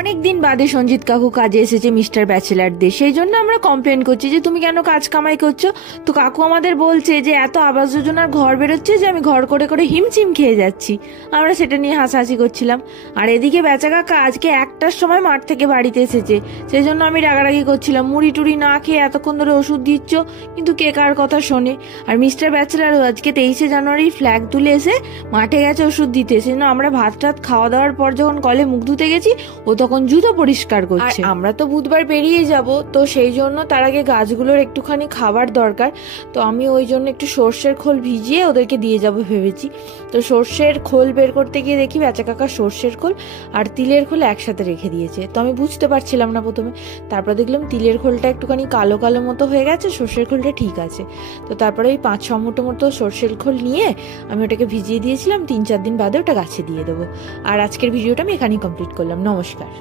অনেকদিন বাদে সঞ্জিত কাকু কাজে এসেছে মিস্টার ব্যাচেলারদের, সেই জন্য আমরা কমপ্লেন করছি যে তুমি কেন কাজ কামাই করছো। তো কাকু আমাদের বলছে যে এত আবাস যোজনার ঘর বেরোচ্ছে যে আমি ঘর করে করে হিমচিম খেয়ে যাচ্ছি। আমরা সেটা নিয়ে হাসাহাসি করছিলাম। আর এদিকে বেচা কাকা আজকে 1টার সময় মাঠ থেকে বাড়িতে এসেছে, সেই জন্য আমি রাগারাগি করছিলাম, মুড়ি টুড়ি না খেয়ে এতক্ষণ ধরে ওষুধ দিচ্ছ, কিন্তু কে কার কথা শোনে। আর মিস্টার ব্যাচেলারও আজকে 23শে জানুয়ারি ফ্ল্যাগ তুলে এসে মাঠে গেছে ওষুধ দিতে। সেজন্য আমরা ভাত টাত খাওয়া দাওয়ার পর যখন কলে মুখ ধুতে গেছি ও তখন জুতো পরিষ্কার করছে। আমরা তো বুধবার বেরিয়ে যাব, তো সেই জন্য তার আগে গাছগুলোর একটুখানি খাবার দরকার। তো আমি ওই জন্য একটু সর্ষের খোল ভিজিয়ে ওদেরকে দিয়ে যাব ভেবেছি। তো সর্ষের খোল বের করতে গিয়ে দেখি বেচা কাকা সর্ষের খোল আর তিলের খোল একসাথে রেখে দিয়েছে। তো আমি বুঝতে পারছিলাম না প্রথমে, তারপর দেখলাম তিলের খোলটা একটুখানি কালো কালো মতো হয়ে গেছে, সর্ষের খোলটা ঠিক আছে। তো তারপরে ওই 5-6 মুঠো মতো সর্ষের খোল নিয়ে আমি ওটাকে ভিজিয়ে দিয়েছিলাম, 3-4 দিন বাদে ওটা গাছে দিয়ে দেবো। আর আজকের ভিডিওটা আমি এখানেই কমপ্লিট করলাম। নমস্কার।